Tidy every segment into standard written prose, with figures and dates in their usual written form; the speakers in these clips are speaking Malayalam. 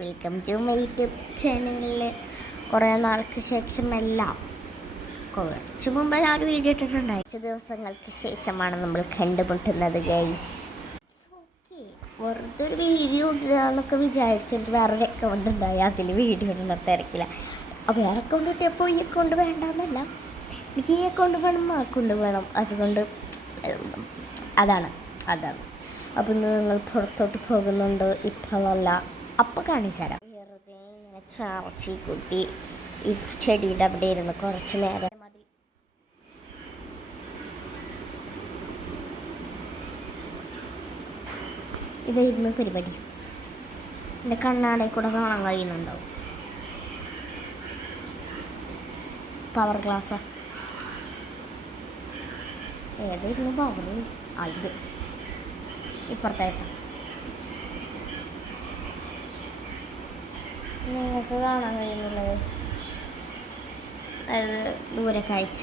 വെൽക്കം ടു മൈ യൂട്യൂബ് ചാനലിൽ. കുറേ നാൾക്ക് ശേഷം കുറച്ച് മുമ്പ് ഞാൻ വീഡിയോ ഇട്ടിട്ടുണ്ടായി. 5 ദിവസങ്ങൾക്ക് ശേഷമാണ് നമ്മൾ കണ്ടുമുട്ടുന്നത് ഗൈസ്. ഓക്കെ, വെറുതെ ഒരു വീഡിയോ ഇടാന്നൊക്കെ വിചാരിച്ചിട്ട് വേറൊരു അക്കൗണ്ട് ഉണ്ടായി, അതിൽ വീഡിയോ ഇടുന്ന തിരക്കില്ല. വേറെ അക്കൗണ്ട് കിട്ടിയപ്പോൾ ഈ അക്കൗണ്ട് വേണ്ടാന്നല്ല, എനിക്ക് ഈ അക്കൗണ്ട് വേണം, ആ അക്കൗണ്ട് വേണം, അതുകൊണ്ട് അതാണ്. അപ്പം നിങ്ങൾ പുറത്തോട്ട് പോകുന്നുണ്ട്, ഇപ്പോഴല്ല അപ്പം കാണിച്ചു തരാം. വെറുതെ ഇങ്ങനെ ചാർച്ചി കുത്തി ഈ ചെടിയുടെ അവിടെ ഇരുന്ന് കുറച്ച് നേരം മതി. ഇതായിരുന്നു പരിപാടി. എൻ്റെ കണ്ണാടയിൽ കൂടെ കാണാൻ കഴിയുന്നുണ്ടാവും. പവർ ഗ്ലാസ്സാ. ഏതായിരുന്നു പവർ? ഇത് ഇപ്പുറത്തായിട്ട് നിങ്ങൾക്ക് കാണാൻ കഴിയുന്നുള്ളത്. അതായത് ദൂരെ കാഴ്ച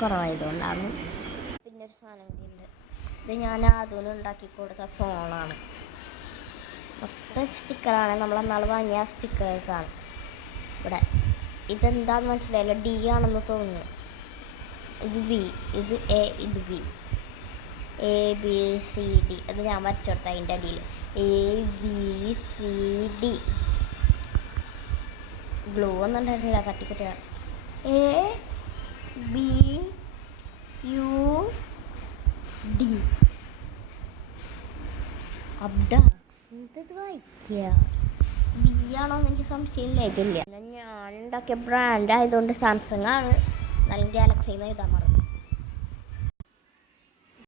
കുറവായതുകൊണ്ടാണ്. പിന്നെ ഒരു സാധനം കൂടിയുണ്ട്. ഇത് ഞാൻ ആദ്യം ഉണ്ടാക്കി കൊടുത്ത ഫോണാണ്. മൊത്തം സ്റ്റിക്കറാണ്. നമ്മളന്നാൾ വാങ്ങിയ സ്റ്റിക്കേഴ്സാണ്. ഇവിടെ ഇതെന്താണെന്ന് മനസ്സിലായില്ല. ഡി ആണെന്ന് തോന്നുന്നു. ഇത് ബി, ഇത് എ, ഇത് ബി. ABCD അത് ഞാൻ വരച്ചോടുത്ത അതിൻ്റെ അടിയിൽ ABCD. ഗ്ലൂ ഒന്നും ഉണ്ടായിരുന്നില്ല, തട്ടിക്കുട്ടിയാണ്. ABUD. എന്തത് വായിക്കുക? ബി ആണോന്ന് എനിക്ക് സംശയമില്ല. ഇതില്ല. ഞാൻ ഉണ്ടാക്കിയ ബ്രാൻഡ് ആയതുകൊണ്ട് സാംസങ് ആണ്. നല്ല ഗാലക്സി എന്ന് എഴുതാൻ പറഞ്ഞു.